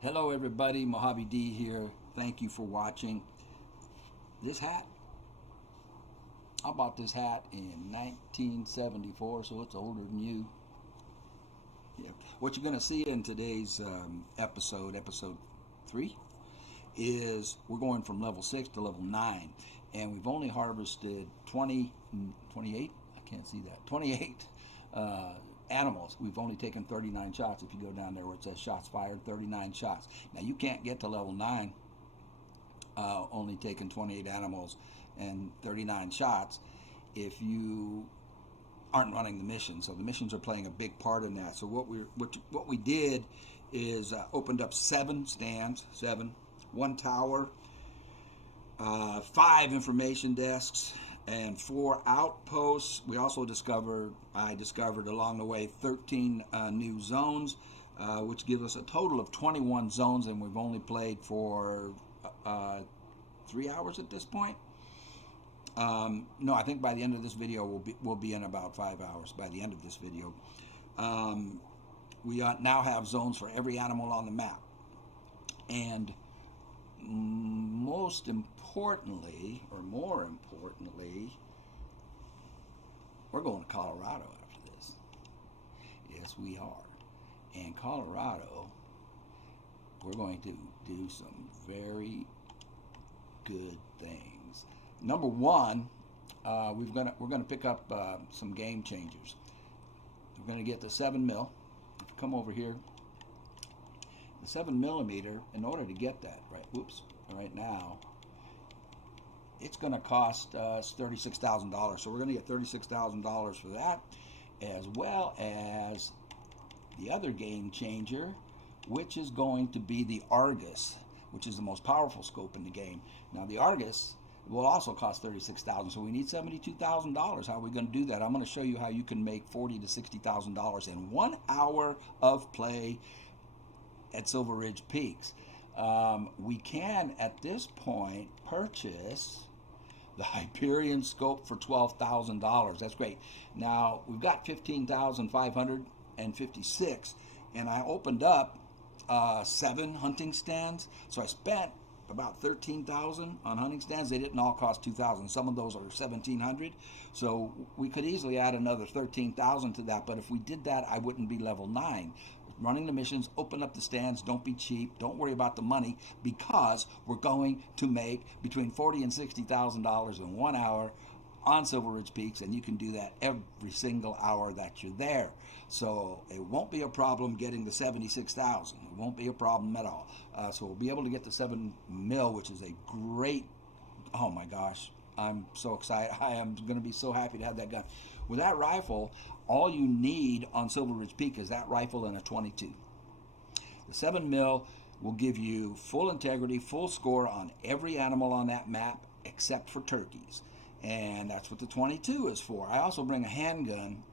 Hello everybody, Mojave D here. Thank you for watching. This hat, I bought this hat in 1974, so it's older than you. Yeah. What you're going to see in today's episode 3, is we're going from level 6 to level 9, and we've only harvested 28, I can't see that, 28 uh, animals. We've only taken 39 shots. If you go down there where it says shots fired, 39 shots. Now you can't get to level 9 only taking 28 animals and 39 shots if you aren't running the mission. So the missions are playing a big part in that. So what we did is opened up 7 stands, 7, 1 tower, 5 information desks, and 4 outposts. We also I discovered along the way 13 new zones, which give us a total of 21 zones, and we've only played for 3 hours at this point. No, I think by the end of this video we'll be in about 5 hours. By the end of this video, we now have zones for every animal on the map, and most importantly, or more importantly, we're going to Colorado after this. Yes, we are. In Colorado, we're going to do some very good things. Number one, we're gonna pick up some game changers. We're gonna get the 7 mil. If you come over here, the 7 millimeter. In order to get that, right now, it's gonna cost us $36,000. So we're gonna get $36,000 for that, as well as the other game changer, which is going to be the Argus, which is the most powerful scope in the game. Now the Argus will also cost $36,000, so we need $72,000. How are we going to do that? I'm going to show you how you can make $40,000 to $60,000 in 1 hour of play at Silver Ridge Peaks. We can at this point purchase the Hyperion scope for $12,000. That's great. Now we've got 15,556, and I opened up 7 hunting stands. So I spent about 13,000 on hunting stands. They didn't all cost 2,000. Some of those are 1,700. So we could easily add another 13,000 to that. But if we did that, I wouldn't be level 9. Running the missions, open up the stands. Don't be cheap. Don't worry about the money, because we're going to make between $40,000 and $60,000 in 1 hour on Silver Ridge Peaks, and you can do that every single hour that you're there. So it won't be a problem getting the 76,000. It won't be a problem at all. So we'll be able to get the 7 mil, which is a great. Oh my gosh, I'm so excited! I am going to be so happy to have that gun. With that rifle, all you need on Silver Ridge Peak is that rifle and a 22. The 7 mil will give you full integrity, full score on every animal on that map except for turkeys. And that's what the 22 is for. I also bring a handgun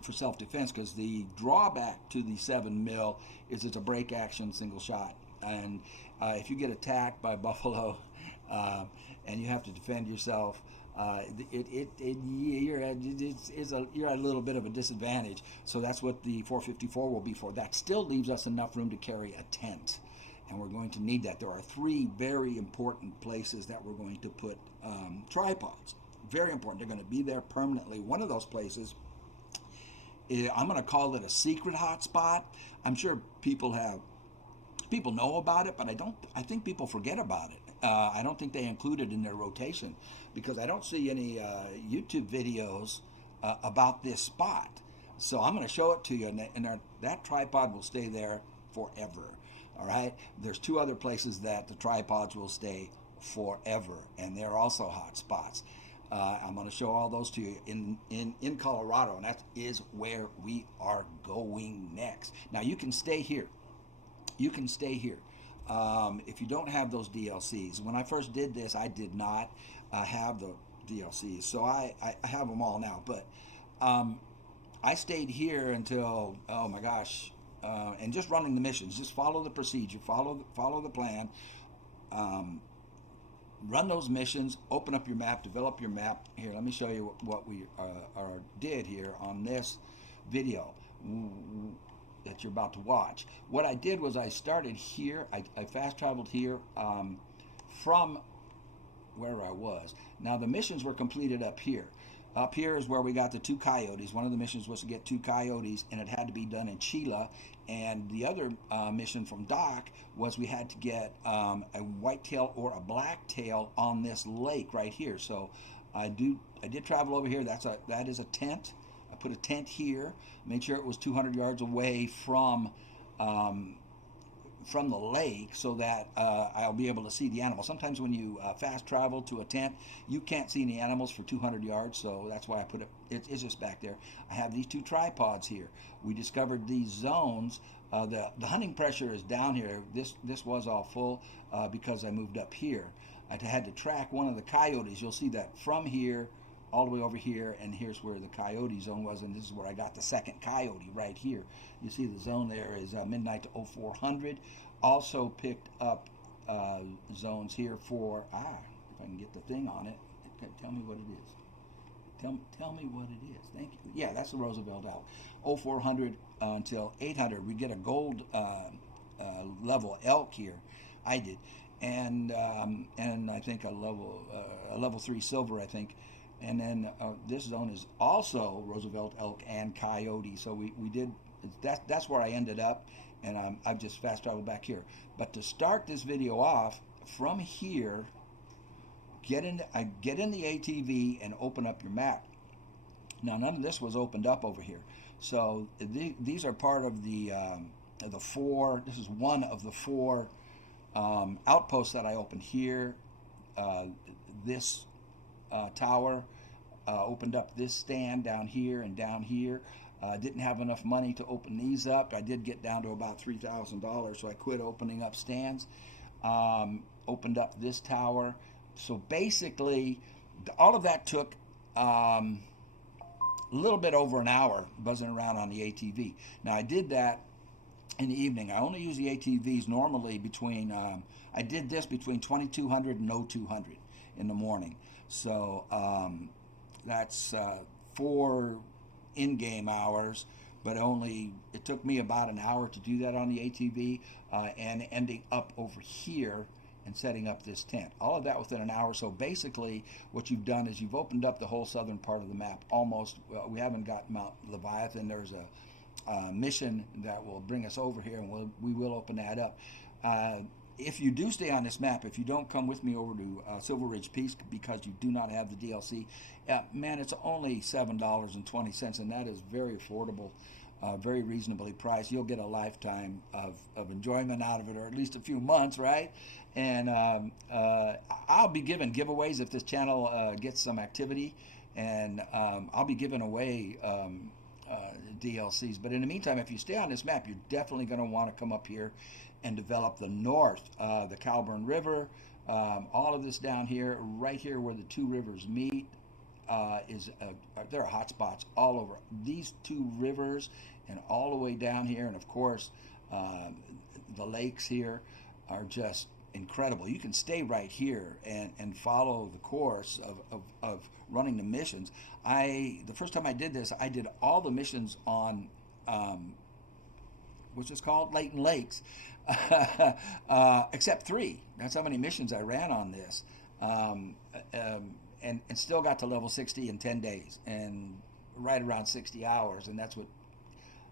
for self-defense, because the drawback to the 7 mil is it's a break action single shot, and if you get attacked by buffalo and you have to defend yourself, you're at a little bit of a disadvantage. So that's what the 454 will be for. That still leaves us enough room to carry a tent, and we're going to need that. There are 3 very important places that we're going to put tripods. Very important. They're going to be there permanently. One of those places, I'm going to call it a secret hotspot. I'm sure people know about it, but I think people forget about it. I don't think they include it in their rotation, because I don't see any YouTube videos about this spot. So I'm going to show it to you, and that tripod will stay there forever. All right. There's 2 other places that the tripods will stay forever, and they're also hot spots. I'm going to show all those to you in Colorado, and that is where we are going next. Now you can stay here. You can stay here. If you don't have those DLCs. When I first did this, I did not have the DLCs, so I have them all now. But I stayed here until, oh my gosh, and just running the missions. Just follow the procedure, follow the plan. Run those missions, open up your map, develop your map. Here, let me show you what we did here on this video. that you're about to watch. What I did was I started here. I fast traveled here from where I was. Now the missions were completed up here. Up here is where we got the 2 coyotes. One of the missions was to get 2 coyotes, and it had to be done in Chila. And the other mission from Doc was we had to get a whitetail or a blacktail on this lake right here. So I did travel over here. That is a tent. I put a tent here. Made sure it was 200 yards away from the lake, so that I'll be able to see the animals. Sometimes when you fast travel to a tent, you can't see any animals for 200 yards, so that's why I put it's just back there. I have these 2 tripods here. We discovered these zones. The hunting pressure is down here. This was all full because I moved up here. I had to track one of the coyotes. You'll see that from here all the way over here, and here's where the coyote zone was, and this is where I got the second coyote right here. You see the zone there is midnight to 0400. Also picked up zones here for, if I can get the thing on it, tell me what it is. Tell me what it is. Thank you. Yeah, that's the Roosevelt elk. 0400 until 800. We get a gold level elk here. I did, and I think a level 3 silver, I think. And then this zone is also Roosevelt elk and coyote. So we did. That's where I ended up, and I've just fast traveled back here. But to start this video off, from here, get in the ATV and open up your map. Now none of this was opened up over here, so these are part of the 4. This is one of the 4 outposts that I opened here. This tower, opened up this stand down here and down here. Didn't have enough money to open these up. I did get down to about $3,000, so I quit opening up stands. Opened up this tower. So basically, all of that took a little bit over an hour buzzing around on the ATV. Now I did that in the evening. I only use the ATVs normally between, I did this between 2200 and 0200 in the morning. So that's 4 in-game hours, but it took me about an hour to do that on the ATV, and ending up over here and setting up this tent. All of that within an hour. So basically what you've done is you've opened up the whole southern part of the map almost. We haven't got Mount Leviathan. There's a mission that will bring us over here, and we will open that up. If you do stay on this map, if you don't come with me over to Silver Ridge Peaks because you do not have the DLC, man, it's only $7.20, and that is very affordable, very reasonably priced. You'll get a lifetime of enjoyment out of it, or at least a few months, right? And I'll be giving giveaways if this channel gets some activity, and I'll be giving away DLCs. But in the meantime, if you stay on this map, you're definitely going to want to come up here and develop the north, the Calburn River, all of this down here, right here where the 2 rivers meet, there are hot spots all over these 2 rivers, and all the way down here. And of course, the lakes here are just incredible. You can stay right here and follow the course of running the missions. The first time I did this, I did all the missions on which is called Layton Lakes, except 3. That's how many missions I ran on this, and still got to level 60 in 10 days, and right around 60 hours, and that's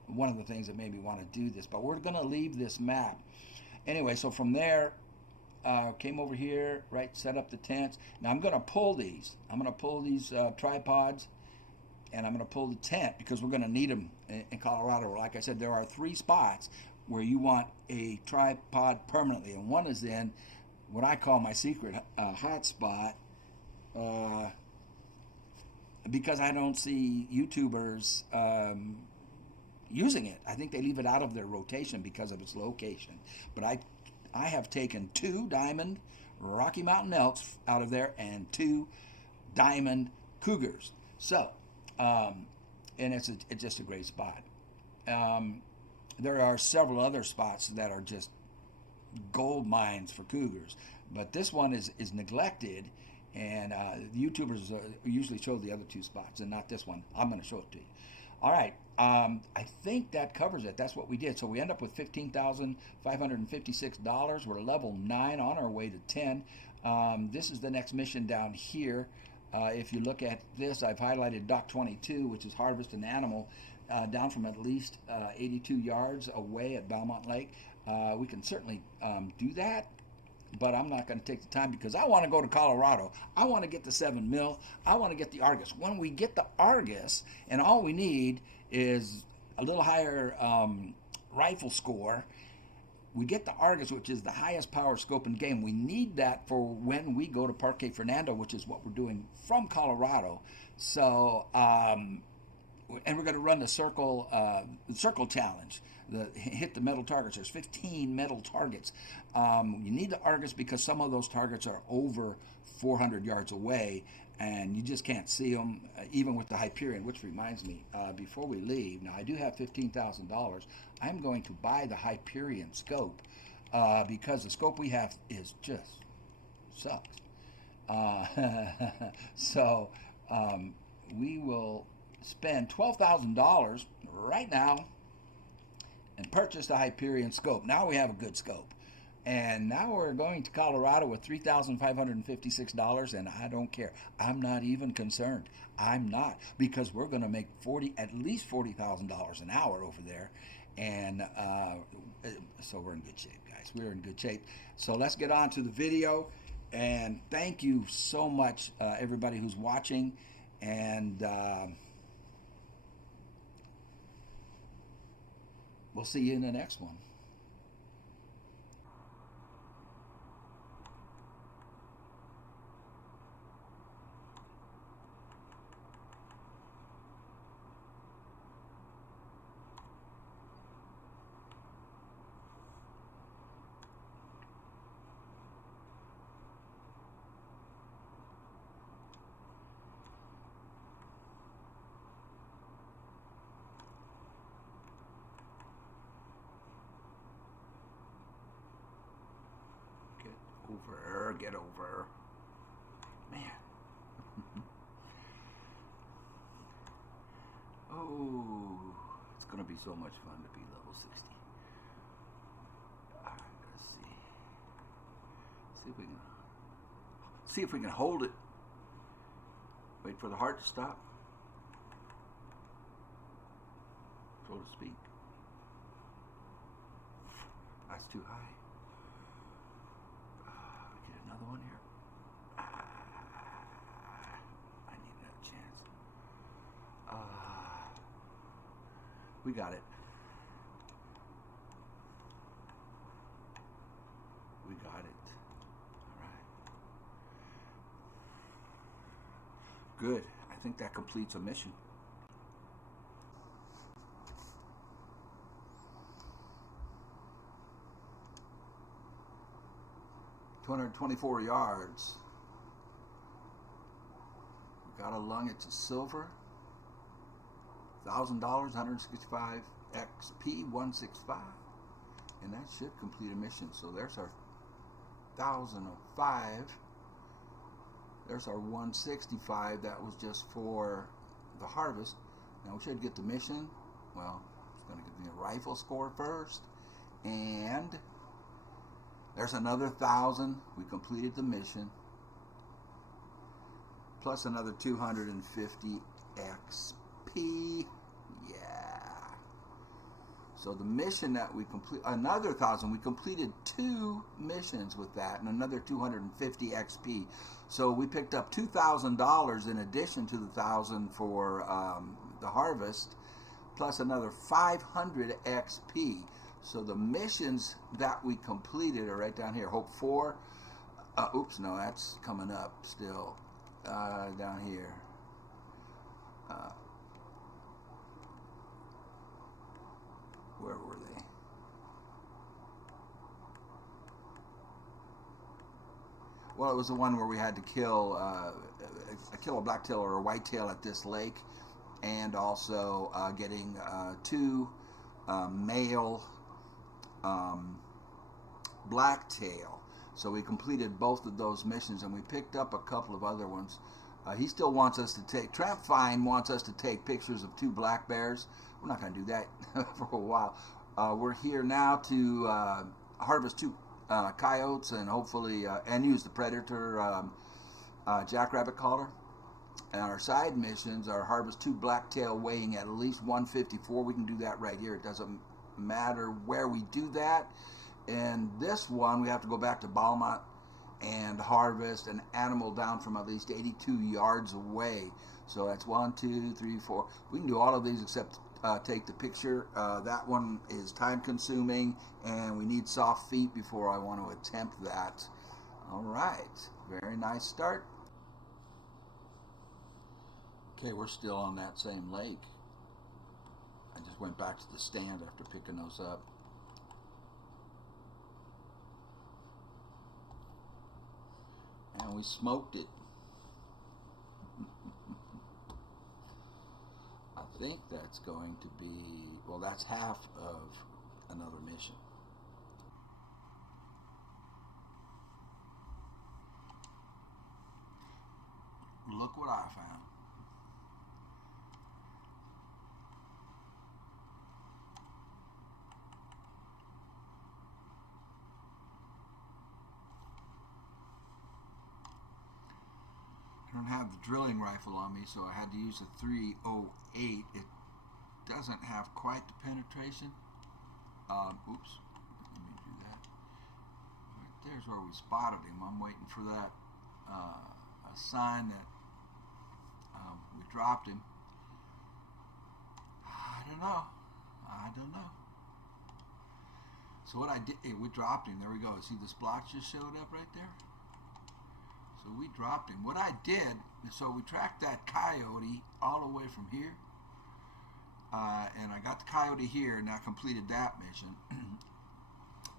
one of the things that made me want to do this. But we're going to leave this map. Anyway, so from there, came over here, right, set up the tents. Now I'm going to pull these. I'm going to pull these tripods, and I'm going to pull the tent because we're going to need them in Colorado. Like I said, there are 3 spots where you want a tripod permanently, and one is in what I call my secret hot spot, because I don't see YouTubers using it. I think they leave it out of their rotation because of its location. But I have taken 2 diamond Rocky Mountain elks out of there and 2 diamond cougars. So, and it's just a great spot. There are several other spots that are just gold mines for cougars, but this one is neglected, and the YouTubers usually show the other 2 spots and not this one. I'm going to show it to you. All right. I think that covers it. That's what we did. So we end up with $15,556. We're level 9 on our way to 10. This is the next mission down here. If you look at this, I've highlighted Dock 22, which is harvest an animal down from at least 82 yards away at Belmont Lake. We can certainly do that, but I'm not going to take the time because I want to go to Colorado. I want to get the 7 mil. I want to get the Argus. When we get the Argus, and all we need is a little higher rifle score, we get the Argus, which is the highest power scope in the game. We need that for when we go to Parque Fernando, which is what we're doing from Colorado. So, and we're going to run the circle challenge. Hit the metal targets. There's 15 metal targets. You need the Argus because some of those targets are over 400 yards away, and you just can't see them, even with the Hyperion. Which reminds me, before we leave, now I do have $15,000. I'm going to buy the Hyperion scope because the scope we have is just sucks. So we will spend $12,000 right now and purchase the Hyperion scope. Now we have a good scope. And now we're going to Colorado with $3,556, and I don't care. I'm not even concerned. I'm not, because we're going to make at least $40,000 an hour over there, and so we're in good shape, guys. We're in good shape. So let's get on to the video, and thank you so much, everybody who's watching, and we'll see you in the next one. Get over. Man. Oh, it's going to be so much fun to be level 60. All right, let's see. See if we can hold it. Wait for the heart to stop, so to speak. That's too high. Another one here. I need another chance. We got it. We got it. All right. Good. I think that completes a mission. $224 yards. We got a lung. It's a silver. $1,000, 165 XP 165, and that should complete a mission. So there's our 1,005. There's our 165. That was just for the harvest. Now we should get the mission. Well, it's going to give me a rifle score first, and there's another 1,000. We completed the mission. Plus another 250 XP. Yeah. So the mission that we complete, another 1,000. We completed 2 missions with that, and another 250 XP. So we picked up $2,000 in addition to the 1,000 for the harvest, plus another 500 XP. So the missions that we completed are right down here. Hope 4. Oops, no, that's coming up still. Down here. Where were they? Well, it was the one where we had to kill a blacktail or a whitetail at this lake, and also getting 2 male blacktail. So we completed both of those missions, and we picked up a couple of other ones He still wants us to take, Trap Fine wants us to take pictures of 2 black bears. We're not going to do that for a while. We're here now to harvest 2 coyotes and hopefully, and use the predator jackrabbit collar. And our side missions are harvest 2 blacktail weighing at least 154. We can do that right here. It doesn't matter where we do that. And this one, we have to go back to Balmont and harvest an animal down from at least 82 yards away. So that's 1, 2, 3, 4. We can do all of these except take the picture. That one is time consuming and we need soft feet before I want to attempt that. All right, very nice start. Okay, we're still on that same lake. I just went back to the stand after picking those up. And we smoked it. I think that's going to be, well, that's half of another mission. Look what I found. I don't have the drilling rifle on me, so I had to use a 308. It doesn't have quite the penetration. Oops, let me do that. Right there's where we spotted him. I'm waiting for that a sign that we dropped him. I don't know. So what I did, we dropped him. There we go. See the splotch just showed up right there? So we dropped him. What I did, so we tracked that coyote all the way from here. And I got the coyote here and I completed that mission.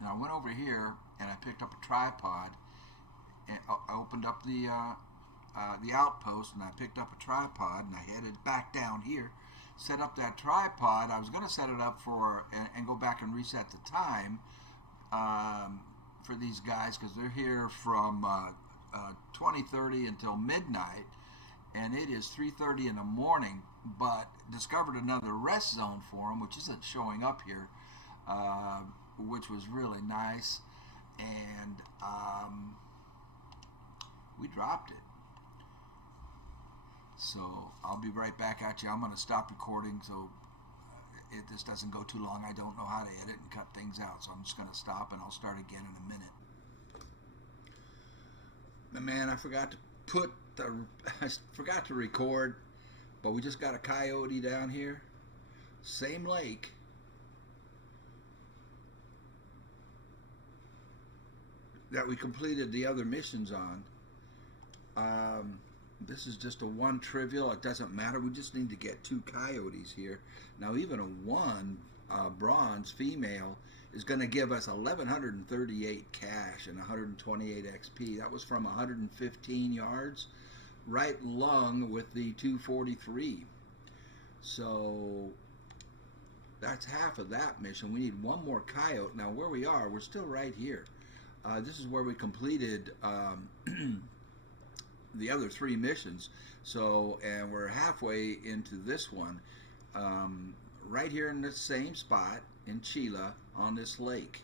Now I went over here and I picked up a tripod and I opened up the outpost and I picked up a tripod and I headed back down here, set up that tripod. I was going to set it up for and go back and reset the time for these guys because they're here from 20:30 until midnight, and it is 3:30 in the morning. But discovered another rest zone for them, which isn't showing up here, which was really nice, and we dropped it. So I'll be right back at you. I'm going to stop recording so this doesn't go too long. I don't know how to edit and cut things out, so I'm just going to stop and I'll start again in a minute. Man, I forgot to record, but we just got a coyote down here, same lake. That we completed the other missions on. This is just a 1 trivial. It doesn't matter. We just need to get 2 coyotes here. Now, even a 1 bronze female is going to give us 1,138 cash and 128 XP. That was from 115 yards, right lung with the 243. So that's half of that mission. We need 1 more coyote. Now, where we are, we're still right here. This is where we completed the other 3 missions. So, and we're halfway into this one, right here in the same spot in Chila on this lake.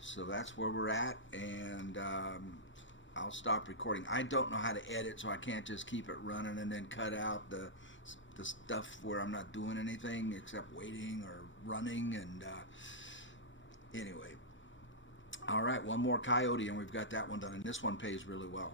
So that's where we're at, and I'll stop recording. I don't know how to edit, so I can't just keep it running and then cut out the stuff where I'm not doing anything except waiting or running. And anyway, all right, 1 more coyote and we've got that one done, and this one pays really well.